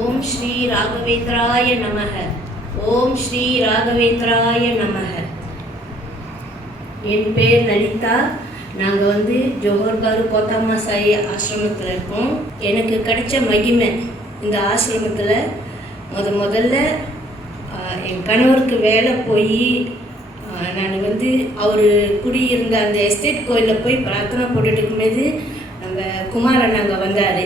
ஓம் ஸ்ரீ ராகவேந்திராய நமக. ஓம் ஸ்ரீ ராகவேந்திராய நமக. என் பேர் லலிதா. நாங்கள் வந்து ஜோஹர்காரு கோத்தாமா சாயி ஆசிரமத்தில் இருக்கோம். எனக்கு கிடைச்ச மகிமை இந்த ஆசிரமத்தில் முத முதல்ல என் கணவருக்கு வேலை போய் நான் வந்து அவர் குடியிருந்த அந்த எஸ்டேட் கோயிலில் போய் பிரார்த்தனை போட்டுட்டு இருக்கும்போது நம்ம குமாரன் அங்கே வந்தார்.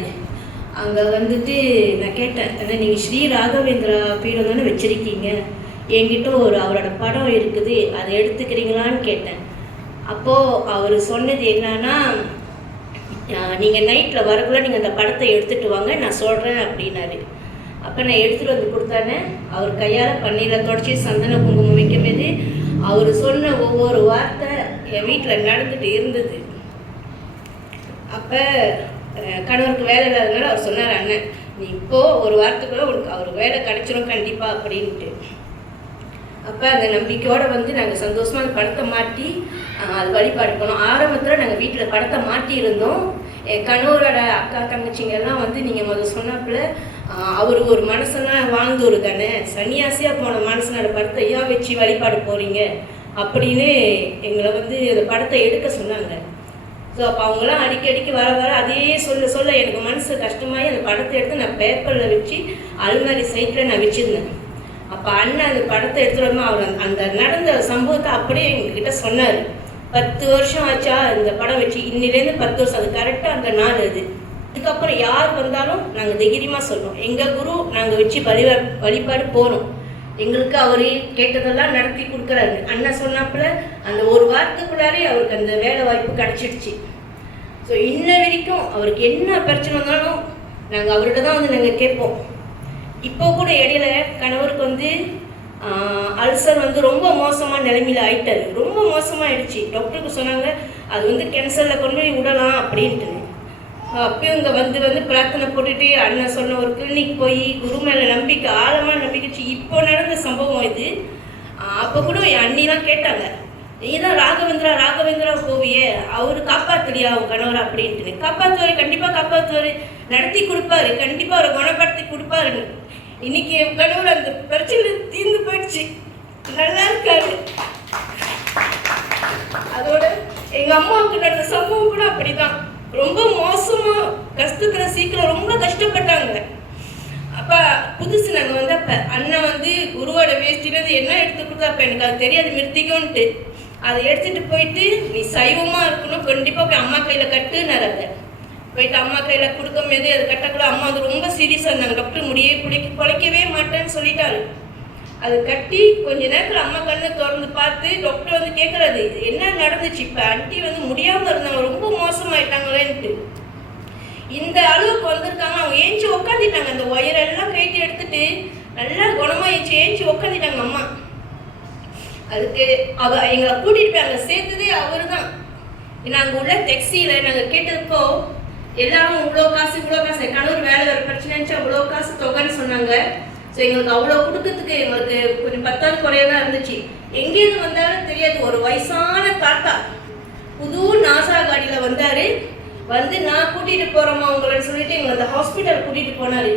அங்கே வந்துட்டு நான் கேட்டேன் ஏன்னா நீங்கள் ஸ்ரீ ராகவேந்திரா பீடம் தானே வச்சுருக்கீங்க? என்கிட்ட ஒரு அவரோட படம் இருக்குது அதை எடுத்துக்கிறீங்களான்னு கேட்டேன். அப்போது அவர் சொன்னது என்னன்னா நீங்கள் நைட்டில் வரக்குள்ள நீங்கள் அந்த படத்தை எடுத்துகிட்டு வாங்க நான் சொல்கிறேன் அப்படின்னாரு. அப்போ நான் எடுத்துகிட்டு வந்து கொடுத்தானே அவர் கையால் பன்னீரை தொடச்சி சந்தன குங்குமம் வைக்கும்போது அவர் சொன்ன ஒவ்வொரு வார்த்தை என் வீட்டில் நடந்துட்டு இருந்தது. அப்போ கணவருக்கு வேலை இல்லாதனால அவர் சொன்னார் அண்ணன் நீ இப்போது ஒரு வாரத்துக்குள்ளே உனக்கு அவருக்கு வேலை கிடைச்சிரும் கண்டிப்பாக அப்படின்ட்டு. அப்போ அந்த நம்பிக்கையோடு வந்து நாங்கள் சந்தோஷமாக அந்த படத்தை மாட்டி அது வழிபாடு பண்ணோம். ஆரம்பத்தில் நாங்கள் வீட்டில் படத்தை மாட்டி இருந்தோம் என் கணவரோட அக்கா தங்கச்சிங்கெல்லாம் வந்து நீங்கள் முதல் சொன்னாப்புல அவர் ஒரு மனசனா வாழ்ந்தவர் தானே சன்னியாசியாக போன மனசனோட படத்தை ஏன் வச்சு வழிபாடு போகிறீங்க அப்படின்னு எங்களை வந்து அந்த படத்தை எடுக்க சொன்னாங்க. ஸோ அப்போ அவங்களாம் அடிக்கடிக்கு வர வர அதே சொல்ல சொல்ல எனக்கு மனசு கஷ்டமாகி அந்த படத்தை எடுத்து நான் பேப்பரில் வச்சு அல்மாரி சைட்டில் நான் வச்சுருந்தேன். அப்போ அண்ணன் அந்த படத்தை எடுத்துடமா அவர் அந்த- நடந்த சம்பவத்தை அப்படியே எங்ககிட்ட சொன்னார். பத்து வருஷம் ஆச்சா இந்த படம் வச்சு இன்னிலேருந்து பத்து வருஷம் அது கரெக்டாக அந்த நாள் அது. இதுக்கப்புறம் யார் வந்தாலும் நாங்கள் தைரியமாக சொல்கிறோம் எங்கள் குரு நாங்கள் வச்சு வழிபா வழிபாடு போகிறோம் எங்களுக்கு அவர் கேட்டதெல்லாம் நடத்தி கொடுக்குறாரு. அண்ணன் சொன்னாப்புல அந்த ஒரு வாரத்துக்குள்ளாரே அவருக்கு அந்த வேலை வாய்ப்பு கிடச்சிடுச்சு. ஸோ இன்ன வரைக்கும் அவருக்கு என்ன பிரச்சனை வந்தாலும் நாங்கள் அவர்கிட்ட தான் வந்து நாங்கள் கேட்போம். இப்போ கூட இடையில கணவருக்கு வந்து அல்சர் வந்து ரொம்ப மோசமாக நிலைமையில் ஆயிட்டாரு. ரொம்ப மோசமாக ஆயிடுச்சு டாக்டருக்கு சொன்னாங்க அது வந்து கேன்சரில் கொண்டு போய் விடலாம் அப்படின்ட்டு. அப்பயும் இங்கே வந்து வந்து பிரார்த்தனை போட்டுட்டு அண்ணன் சொன்ன ஒரு கிளினிக் போய் குரு மேலே நம்பிக்கை ஆழமாக நம்பிக்கைச்சு இப்போ நடந்த சம்பவம் இது. அப்போ கூட என் அண்ணிலாம் கேட்டாங்க. நீ ராகவேந்திரா ராகவேந்திரா கோவியே அவர் காப்பாத்துறியா அவங்க கணவர் அப்படின்ட்டு. காப்பாற்றுவார் கண்டிப்பாக காப்பாற்றுவார் நடத்தி கொடுப்பாரு கண்டிப்பாக அவரை குணப்படுத்தி கொடுப்பாருன்னு. இன்னைக்கு என் கணவர் அந்த பிரச்சனை தீர்ந்து போயிடுச்சு. நல்லா இருக்காரு. அதோட எங்க அம்மாவுக்கு நடந்த சம்பவம் கூட அப்படிதான். ரொம்ப மோசமா கஷ்டத்துல சீக்கிரம் ரொம்ப கஷ்டப்பட்டாங்க. அப்ப புதுசு நாங்க வந்தப்ப அண்ணன் வந்து குருவோட வேஸ்டினது என்ன எடுத்து கொடுத்தா அப்ப எனக்கு அது தெரியாது மிருத்திகம்ன்ட்டு. அதை எடுத்துட்டு போயிட்டு நீ சைவமாக இருக்கணும் கண்டிப்பாக போய் அம்மா கையில் கட்டுனார் அதை போயிட்டு அம்மா கையில் கொடுக்கும் போது அது கட்டக்குள்ள அம்மா அது ரொம்ப சீரியஸாக இருந்தாங்க. டாக்டர் முடியே பிடிக்க குலைக்கவே மாட்டேன்னு சொல்லிட்டாரு. அது கட்டி கொஞ்ச நேரத்தில் அம்மா கண்ணை திறந்து பார்த்து டாக்டர் வந்து கேட்குறாரு என்ன நடந்துச்சு? இப்போ அண்டி வந்து முடியாமல் இருந்தாங்க ரொம்ப மோசமாயிட்டாங்களேன்ட்டு. இந்த அளவுக்கு வந்திருக்காங்க. அவங்க ஏஞ்சி உக்காந்துட்டாங்க. அந்த ஒயரெல்லாம் கைட்டு எடுத்துட்டு நல்லா குணமாயிடுச்சு. ஏஞ்சி உக்காந்துட்டாங்க அம்மா. அதுக்கு அவ எங்களை கூட்டிட்டு போய் அங்க சேர்த்ததே அவரு தான் நாங்க உள்ள டெக்ஸியில நாங்க கேட்டப்போ எல்லாரும் இவ்வளோ காசு இவ்வளோ காசு என் கணவர் வேலை வேறு பிரச்சனை இருந்துச்சு அவ்வளோ காசு தொகைன்னு சொன்னாங்க. ஸோ எங்களுக்கு அவ்வளோ கொடுக்கறதுக்கு எங்களுக்கு கொஞ்சம் பத்தாவது குறையதான் இருந்துச்சு. எங்கேருந்து வந்தாலும் தெரியாது ஒரு வயசான தாத்தா. புது நாசா காடியில் வந்தாரு. வந்து நான் கூட்டிட்டு போகிறோமா உங்களை சொல்லிட்டு எங்களை அந்த ஹாஸ்பிட்டல் கூட்டிட்டு போனாரு.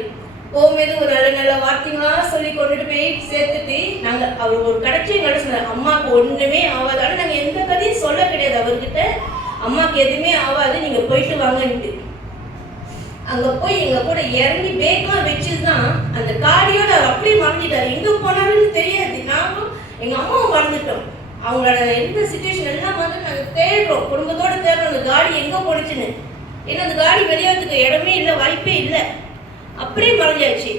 போகும்போது ஒரு நல்ல நல்ல வார்த்தைங்களா சொல்லி கொண்டுட்டு போய் சேர்த்துட்டு நாங்க அவர் ஒரு கடைச்சி எங்கள்ட்ட சொன்னார் அம்மாவுக்கு ஒண்ணுமே ஆகாது ஆனா நாங்க எந்த கதையும் சொல்ல கிடையாது அவர்கிட்ட. அம்மாவுக்கு எதுவுமே ஆகாது நீங்க போயிட்டு வாங்கன்ட்டு. அங்க போய் எங்க கூட இறங்கி பேக்கெல்லாம் வச்சுதான் அந்த காடியோட அவர் அப்படியே மறந்துட்டாரு. எங்க போனாருன்னு தெரியாது. நாங்களும் எங்க அம்மாவும் மறந்துட்டோம். அவங்களோட எந்த சுச்சுவேஷன் எல்லாம் வந்து நாங்க தேடுறோம். குடும்பத்தோட தேடுறோம். அந்த காடி எங்க போனுச்சுன்னு ஏன்னா அந்த காடி வெளியாகிறதுக்கு இடமே இல்லை வாய்ப்பே இல்லை. அப்படியே மறைஞ்சாச்சு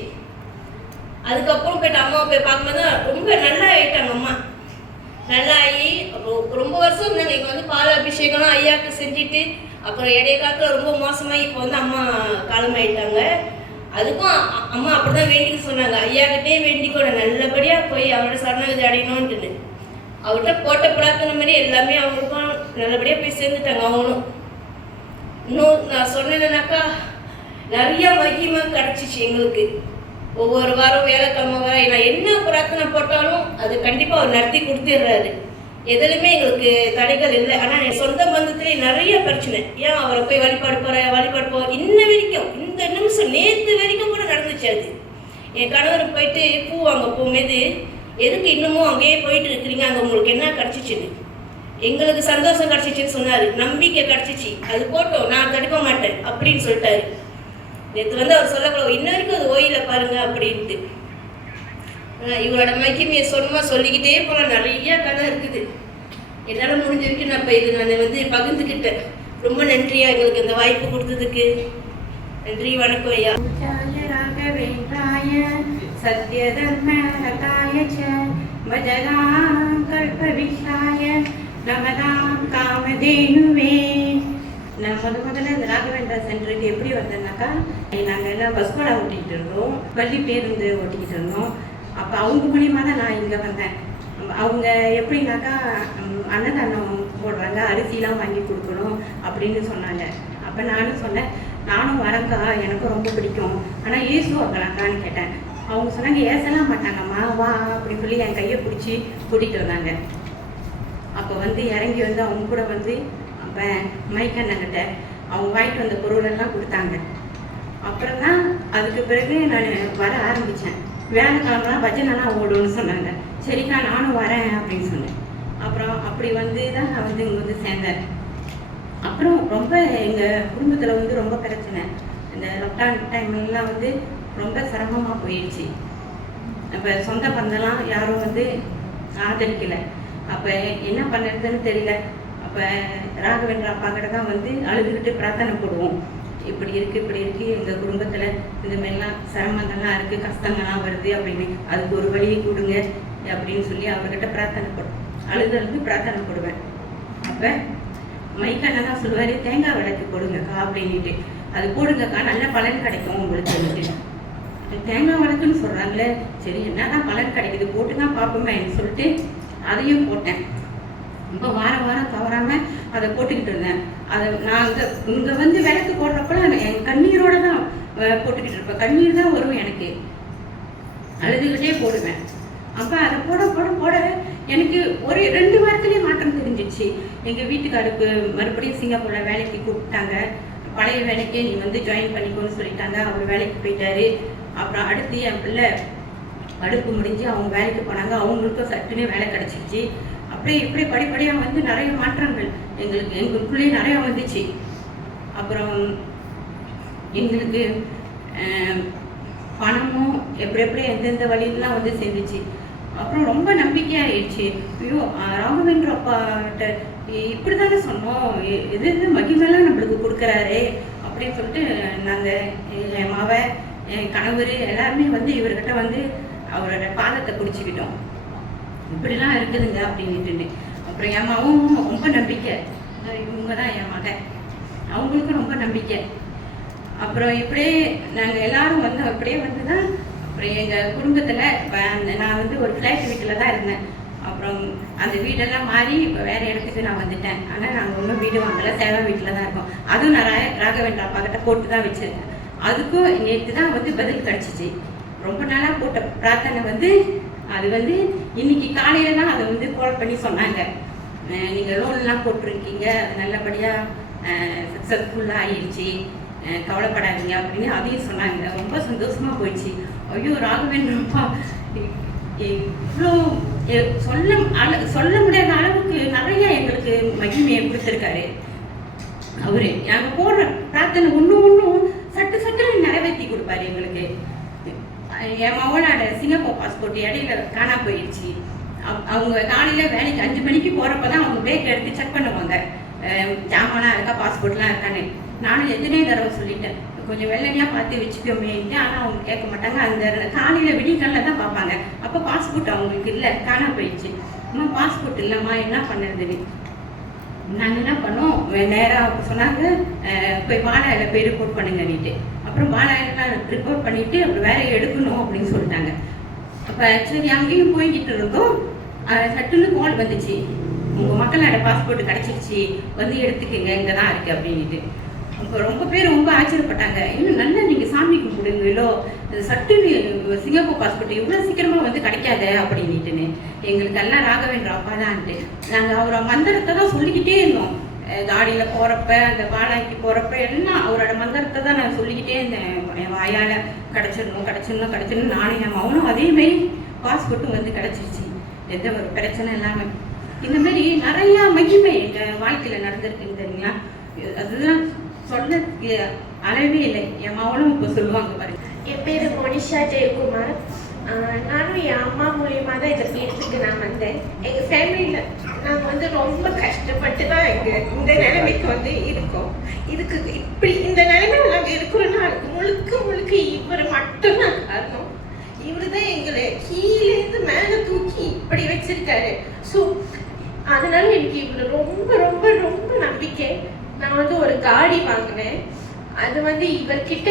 அதுக்கப்புறம் போயிட்டு அம்மாவை போய் பார்க்கும்போது ரொம்ப நல்லா ஆயிட்டாங்க அம்மா. நல்லா ஆகி அப்புறம் ரொம்ப வருஷம் இருந்தாங்க. இங்கே வந்து பால் அபிஷேகம்லாம் ஐயாவுக்கு செஞ்சுட்டு அப்புறம் இடைய காலத்தில் ரொம்ப மோசமாக இப்போ வந்து அம்மா காலமாயிட்டாங்க. அதுக்கும் அம்மா அப்படி தான் வேண்டிக்க சொன்னாங்க. ஐயாக்கிட்டே வேண்டிக்கோட நல்லபடியாக போய் அவரோட சரணாகதி அடையணும்ட்டுன்னு அவர்கிட்ட போட்ட பிரார்த்தனை மாதிரி எல்லாமே அவங்களுக்கும் நல்லபடியாக போய் சேர்ந்துட்டாங்க. அவங்களும். இன்னும் நான் சொன்னேன்னாக்கா நிறைய மகிமை கிடச்சிச்சு எங்களுக்கு. ஒவ்வொரு வாரம் வேலைக்கிழமை வர நான் என்ன பிரார்த்தனை போட்டாலும் அது கண்டிப்பாக அவர் நடத்தி கொடுத்துடுறாரு. எதுலையுமே எங்களுக்கு தடைகள் இல்லை. ஆனால் என் சொந்த பந்தத்திலே நிறைய பிரச்சனை. ஏன் அவரை போய் வழிபாடு போகிற வழிபாடு போகிற இன்ன வரைக்கும் இந்த நிமிஷம் நேற்று வரைக்கும் கூட நடந்துச்சு அது. என் கணவர் போயிட்டு பூ வாங்க போகும்போது எதுக்கு இன்னமும் அங்கேயே போயிட்டு இருக்கிறீங்க? அங்கே உங்களுக்கு என்ன கிடச்சிச்சுன்னு? எங்களுக்கு சந்தோஷம் கிடச்சிச்சின்னு சொன்னார். நம்பிக்கை கிடச்சிச்சு. அது போட்டோம். நான் தடுக்க மாட்டேன். அப்படின்னு சொல்லிட்டாரு. நேற்று வந்து அவர் சொல்லக்கூடாது இன்ன வரைக்கும் அது ஓயில பாருங்க அப்படின்ட்டு ஆஹ் இவரோட மகிமையை சொன்னமா சொல்லிக்கிட்டே போகலாம் நிறைய கதை இருக்குது என்னால் முடிஞ்ச வரைக்கும் நான் இப்போ இது நான் வந்து பகிர்ந்துக்கிட்டேன் ரொம்ப நன்றியா எங்களுக்கு இந்த வாய்ப்பு கொடுத்ததுக்கு நன்றி வணக்கம் ஐயா जय राघवेन्द्राय सत्यधर्मरताय च भजनां कल्पविषाय नमदां காமதேனுவே நான் முத முதல்ல இந்த ராகவேந்திரா சென்டருக்கு எப்படி வந்தேன்னாக்கா நாங்கள் எல்லாம் பஸ் கூட ஓட்டிகிட்டு இருந்தோம். பள்ளி பேருந்து ஓட்டிக்கிட்டு இருந்தோம். அப்போ அவங்க மூலியமாக தான் நான் இங்கே வந்தேன். அவங்க எப்படின்னாக்கா அன்னதானம் போடுறாங்க அரிசிலாம் வாங்கி கொடுக்கணும் அப்படின்னு சொன்னாங்க. அப்போ நானும் சொன்னேன் நானும் வரங்கா எனக்கும் ரொம்ப பிடிக்கும். ஆனால் ஏசு வைக்கலாங்கான்னு கேட்டேன். அவங்க சொன்னாங்க ஏசலாம் மாட்டாங்கம்மா வா அப்படின்னு சொல்லி என் கையை பிடிச்சி கூட்டிகிட்டு வந்தாங்க. அப்போ வந்து இறங்கி வந்து அவங்க கூட வந்து அப்போ மைக்கண்ணங்கிட்ட அவங்க வாங்கிட்டு வந்த பொருளெல்லாம் கொடுத்தாங்க. அப்புறம் தான் அதுக்கு பிறகு நான் வர ஆரம்பித்தேன் வேலைக்கிழமெல்லாம் பஜனைலாம் ஓடுன்னு சொன்னாங்க. சரிக்கா நானும் வரேன் அப்படின்னு சொன்னேன். அப்புறம் அப்படி வந்து தான் நான் வந்து இங்கே வந்து சேர்ந்தேன். அப்புறம் ரொம்ப எங்கள் குடும்பத்தில் வந்து ரொம்ப பிரச்சனை. இந்த லாக்டவுன் டைம்லாம் வந்து ரொம்ப சிரமமாக போயிடுச்சு. அப்போ சொந்த பந்தெல்லாம் யாரும் வந்து ஆதரிக்கலை. அப்போ என்ன பண்ணுறதுன்னு தெரியல. அப்போ ராகவேந்திர அப்பா கிட்ட தான் வந்து அழுதுகிட்டு பிரார்த்தனை போடுவோம். இப்படி இருக்குது இப்படி இருக்குது எங்கள் குடும்பத்தில் இந்த மாதிரிலாம் சிரமங்கள்லாம் இருக்குது கஷ்டங்கள்லாம் வருது அப்படின்னு. அதுக்கு ஒரு வழியை கொடுங்க அப்படின்னு சொல்லி அவர்கிட்ட பிரார்த்தனை போடுவோம். அழுது அழுது பிரார்த்தனை போடுவேன். அப்போ மைக்கண்ணா தான் சொல்லுவார் தேங்காய் விளக்கு போடுங்கக்கா அப்படின்ட்டு அது போடுங்கக்கா நல்ல பலன் கிடைக்கும் உங்களுக்கு தேங்காய் விளக்குன்னு சொல்கிறாங்களே சரி என்னதான் பலன் கிடைக்குது போட்டு தான் பார்ப்போமேன்னு சொல்லிட்டு அதையும் போட்டேன். ரொம்ப வாரம் வாரம் தவறாமல் அதை போட்டுக்கிட்டு இருந்தேன். அதை நான் அங்கே இங்கே வந்து விளக்கு போடுறப்பெல்லாம் என் கண்ணீரோடு தான் போட்டுக்கிட்டு இருப்பேன். கண்ணீர் தான் வரும் எனக்கு. அழுதுகிட்டே போடுவேன். அப்போ அதை போட போட போட எனக்கு ஒரு ரெண்டு வாரத்துலேயே மாற்றம் தெரிஞ்சிச்சு. எங்கள் வீட்டுக்காருக்கு மறுபடியும் சிங்கப்பூரில் வேலைக்கு கூப்பிட்டாங்க. பழைய வேலைக்கே நீ வந்து ஜாயின் பண்ணிக்கோன்னு சொல்லிட்டாங்க. அவர் வேலைக்கு போயிட்டாரு. அப்புறம் அடுத்து என் பிள்ளை அடுப்பு முடிஞ்சு அவங்க வேலைக்கு போனாங்க. அவங்களுக்கும் சட்டுனே வேலை கிடச்சிருச்சு. அப்படியே இப்படி படிப்படியாக வந்து நிறைய மாற்றங்கள் எங்களுக்கு எங்களுக்குள்ளேயே நிறையா வந்துச்சு. அப்புறம் எங்களுக்கு பணமும் எப்படி எப்படி எந்தெந்த வழியிலாம் வந்து சேர்ந்துச்சு. அப்புறம் ரொம்ப நம்பிக்கையாயிடுச்சு. ஐயோ ராகவேந்திர அப்பாட்ட இப்படி தானே சொன்னோம். எ- எது எது மகிமெல்லாம் நம்மளுக்கு கொடுக்குறாரு அப்படின்னு சொல்லிட்டு நாங்கள் என் மாவன் என் கணவர் எல்லாருமே வந்து இவர்கிட்ட வந்து அவரோட பாதத்தை குடிச்சுக்கிட்டோம் இப்படிலாம் இருக்குதுங்க அப்படின்ட்டு அப்புறம் என் மாவும் ரொம்ப நம்பிக்கை. இவங்க தான் என் மகன். அவங்களுக்கும் ரொம்ப நம்பிக்கை. அப்புறம் இப்படியே நாங்கள் எல்லாரும் வந்து அப்படியே வந்து தான் அப்புறம் எங்கள் குடும்பத்தில் நான் வந்து ஒரு ஃப்ளாட் வீட்டில் தான் இருந்தேன். அப்புறம் அந்த வீடெல்லாம் மாறி இப்போ வேறு இடத்துக்கு நான் வந்துட்டேன். ஆனால் நாங்கள் ஒன்றும் வீடு வாங்கலை சேவை வீட்டில் தான் இருக்கோம். அதுவும் நான் ராய ராகவேந்திர அப்பா கிட்ட போட்டு தான் வச்சுருக்கேன். அதுக்கும் நேற்று தான் வந்து பதில் கிடச்சிச்சு. ரொம்ப நாளாக போட்ட பிரார்த்தனை வந்து அது வந்து இன்னைக்கு காலையில் தான் அதை வந்து கால் பண்ணி சொன்னாங்க. நீங்கள் லோன்லாம் போட்டிருக்கீங்க அது நல்லபடியாக சக்ஸஸ்ஃபுல்லாக ஆயிடுச்சு. கவலைப்படாதீங்க அப்படின்னு அதையும் சொன்னாங்க. ரொம்ப சந்தோஷமாக போயிடுச்சு. ஐயோ ராகவேந்திரப்பா இவ்வளோ எ- சொல்ல அள- சொல்ல முடியாத அளவுக்கு நிறைய எங்களுக்கு மகிமையை கொடுத்துருக்காரு. அவரு நாங்கள் போடுற பிரார்த்தனை ஒன்று ஒன்றும் சட்டு சட்டுன்னு நிறைவேற்றி கொடுப்பாரு எங்களுக்கு. என் மகனோட சிங்கப்பூர் பாஸ்போர்ட் இடையில காணா போயிடுச்சு அவங்க காலையில் வேலைக்கு அஞ்சு மணிக்கு போகிறப்ப தான் அவங்க பேக் எடுத்து செக் பண்ணுவாங்க. அஹ் ஜாமான்லாம் இருக்கா பாஸ்போர்ட்லாம் இருக்கான்னு. நானும் எத்தனையோ தடவை சொல்லிட்டேன். கொஞ்சம் வெள்ளனையாக பார்த்து வச்சுக்கோமேன்ட்டு ஆனால் அவங்க கேட்க மாட்டாங்க. அந்த காலையில் விடிகாலில் தான் பார்ப்பாங்க. அப்போ பாஸ்போர்ட் அவங்களுக்கு இல்லை காணா போயிடுச்சு அம்மா பாஸ்போர்ட் இல்லைம்மா என்ன பண்ணுறதுன்னு? நாங்கள் என்ன பண்ணோம்? நேராக சொன்னாங்க போய் வாழாயில் போய் ரிப்போர்ட் பண்ணுங்கன்னுட்டு. அப்புறம் பாலாயிலாம் ரிப்போர்ட் பண்ணிவிட்டு அப்புறம் வேலையை எடுக்கணும் அப்படின்னு சொல்லிட்டாங்க. அப்போ சரி அங்கேயும் போய்கிட்டு இருந்தோம். சட்டுன்னு கால் வந்துச்சு. உங்கள் மக்களோட பாஸ்போர்ட் கிடச்சிருச்சு. வந்து எடுத்துக்கங்க இங்கே தான் இருக்குது அப்படின்ட்டு ரொம்ப பேர் ரொம்ப ஆச்சரியப்பட்டாங்க. இன்னும் நல்லா நீங்கள் சாமி கும்பிடுங்களோ இது சட்டுன்னு சிங்கப்பூர் பாஸ்போர்ட் இவ்வளோ சீக்கிரமாக வந்து கிடைக்காத அப்படின்னுட்டுன்னு. எங்களுக்கு எல்லாம் ராகவேந்திர அப்பா தான்ட்டு நாங்கள் அவரை மந்திரத்தை தான் சொல்லிக்கிட்டே இருந்தோம். தாடியில் காடியில் போகிறப்ப அந்த பாலாக்கி போகிறப்ப எல்லாம் அவரோட மந்திரத்தை தான் நான் சொல்லிக்கிட்டே இருந்தேன். என் வாயால் கிடச்சிடணும் கிடச்சிடணும் கிடச்சிடணும் நானும் என் மௌனம் அதேமாரி பாஸ்போர்ட்டும் வந்து கிடச்சிருச்சு. எந்த ஒரு பிரச்சனை இல்லாமல் இந்த மாதிரி நிறையா மகிமை எங்கள் வாழ்க்கையில் நடந்திருக்குன்னு தெரியுங்களா? அதுதான் சொல்ல அளவே இல்லை. என் மௌனம் இப்போ சொல்லுவாங்க பாருங்க என் பேர் மோனிஷா ஜெயக்குமார். ஆஹ் நானும் என் அம்மா மூலியமாக தான் இந்த பீடத்துக்கு நான் வந்தேன். எங்கள் ஃபேமிலியில் நாங்கள் வந்து ரொம்ப கஷ்டப்பட்டு தான் எங்க இந்த நிலைமைக்கு வந்து இருக்கோம். இதுக்கு இப்படி இந்த நிலைமையில நாங்கள் இருக்கிறோம்னா முழுக்க முழுக்க இவர் மட்டும்தான் காரணம். இவர் தான் எங்களை கீழேருந்து மேலே தூக்கி இப்படி வச்சிருக்காரு. ஸோ அதனால எனக்கு இவர் ரொம்ப ரொம்ப ரொம்ப நம்பிக்கை. நான் வந்து ஒரு காடி வாங்கினேன். அது வந்து இவர்கிட்ட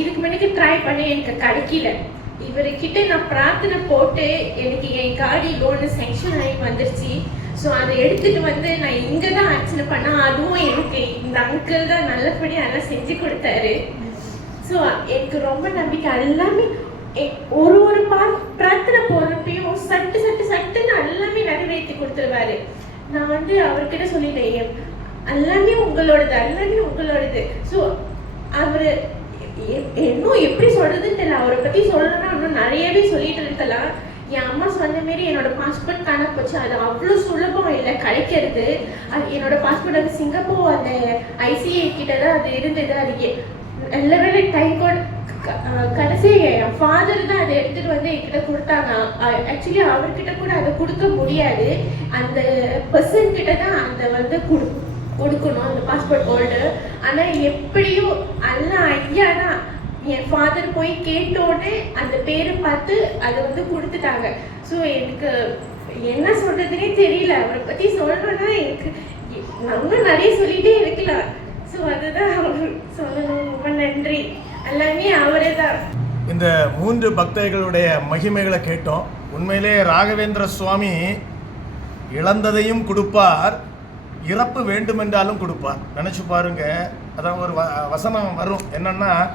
இதுக்கு முன்னாடி ட்ரை பண்ணி எனக்கு கிடைக்கல. இவர்கிட்ட நான் பிரார்த்தனை போட்டு எனக்கு என் காடி லோனு செங்ஷன் ஆகி வந்துருச்சு. ஸோ அதை எடுத்துட்டு வந்து நான் இங்கே தான் அர்ச்சனை பண்ணேன் அதுவும் எனக்கு இந்த அங்கிள் தான் நல்லபடியாக எல்லாம் செஞ்சு கொடுத்தாரு. ஸோ எனக்கு ரொம்ப நம்பிக்கை. எல்லாமே ஒரு ஒரு பா பிரார்த்தனை போடுறப்பையும் சட்டு சட்டு சட்டுன்னு எல்லாமே நிறைவேற்றி கொடுத்துருவாரு. நான் வந்து அவர்கிட்ட சொல்லிட்டேன் எல்லாமே உங்களோடது எல்லாமே உங்களோடது. ஸோ அவர் இன்னும் எப்படி சொல்றதுன்னு தெரியல. அவரை பத்தி சொல்லணும்னா இன்னும் நிறையவே சொல்லிட்டு இருக்கலாம். என் அம்மா சொன்ன மாரி என்னோட பாஸ்போர்ட் காண போச்சு. அது அவ்வளோ சுலபம் இல்லை கிடைக்கிறது. அது என்னோட பாஸ்போர்ட் அது சிங்கப்பூர் அந்த ஐசிஐ கிட்ட தான் அது இருந்தது. அது எல்லாமே நல்ல வேலை டைம் கடைசி என் ஃபாதர் தான் அதை எடுத்துட்டு வந்து என்கிட்ட கொடுத்தாங்க. ஆக்சுவலி அவர்கிட்ட கூட அதை கொடுக்க முடியாது. அந்த பர்சன் கிட்ட தான் அதை வந்து கொடு கொடுக்கணும் அந்த பாஸ்போர்ட் ஹோல்டர் ஆனால் எப்படியும் எல்லாம் ஐயா தான் என் ஃபாதர் போய் கேட்டோடனே அந்த பேரை பார்த்து அதை வந்து கொடுத்துட்டாங்க. ஸோ எனக்கு என்ன சொல்றதுனே தெரியல. அவரை பற்றி சொல்லணும்னா எனக்கு இன்னும் நிறைய சொல்லிட்டே இருக்கலாம். ஸோ அதுதான் அவர் சொல்லணும். ரொம்ப நன்றி. எல்லாமே அவரே தான் இந்த மூன்று பக்தர்களுடைய மகிமைகளை கேட்டோம். உண்மையிலே ராகவேந்திர சுவாமி இழந்ததையும் கொடுப்பார். இறப்பு வேண்டுமென்றாலும் கொடுப்பார். நினச்சி பாருங்க. அதான் ஒரு வ- வசனம் வரும். என்னன்னா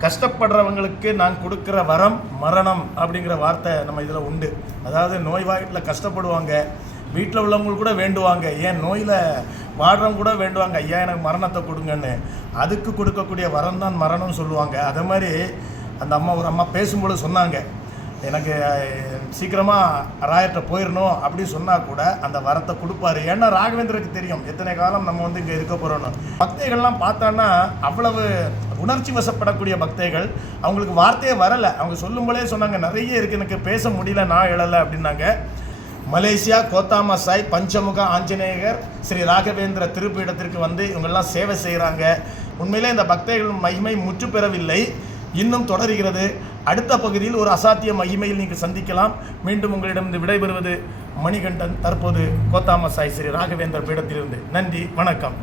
கஷ்டப்படுறவங்களுக்கு நான் கொடுக்குற வரம் மரணம் அப்படிங்கிற வார்த்தை நம்ம இதில் உண்டு. அதாவது நோய்வாய்ட்டில் கஷ்டப்படுவாங்க. வீட்டில் உள்ளவங்க கூட வேண்டுவாங்க. ஏன் நோயில் வாடுறவங்க கூட வேண்டுவாங்க. ஐயா எனக்கு மரணத்தை கொடுங்கன்னு. அதுக்கு கொடுக்கக்கூடிய வரம் தான் மரணம்னு சொல்லுவாங்க. அதே மாதிரி அந்த அம்மா ஒரு அம்மா பேசும்போது சொன்னாங்க. எனக்கு சீக்கிரமாக ராயர்கிட்ட போயிடணும் அப்படின்னு சொன்னால் கூட அந்த வரத்தை கொடுப்பாரு. ஏன்னா ராகவேந்திரருக்கு தெரியும் எத்தனை காலம் நம்ம வந்து இங்கே இருக்க போகிறோன்னு பக்தைகள்லாம் பார்த்தான்னா அவ்வளவு உணர்ச்சி வசப்படக்கூடிய பக்தைகள். அவங்களுக்கு வார்த்தையே வரலை. அவங்க சொல்லும்போதே சொன்னாங்க நிறைய இருக்குது எனக்கு பேச முடியல நான் எழலை அப்படின்னாங்க. மலேசியா கோத்தாமா சாய் பஞ்சமுக ஆஞ்சநேயர் ஸ்ரீ ராகவேந்திர திருப்பீடத்திற்கு வந்து இவங்கெல்லாம் சேவை செய்கிறாங்க உண்மையிலே இந்த பக்தைகள் மகிமை முற்று பெறவில்லை இன்னும் தொடர்கிறது. அடுத்த பகுதியில் ஒரு அசாத்திய மகிமையில் நீங்கள் சந்திக்கலாம். மீண்டும் உங்களிடம் விடைபெறுவது மணிகண்டன். தற்போது கோத்தாம சாய் ஸ்ரீ ராகவேந்தர் பீடத்திலிருந்து. நன்றி வணக்கம்.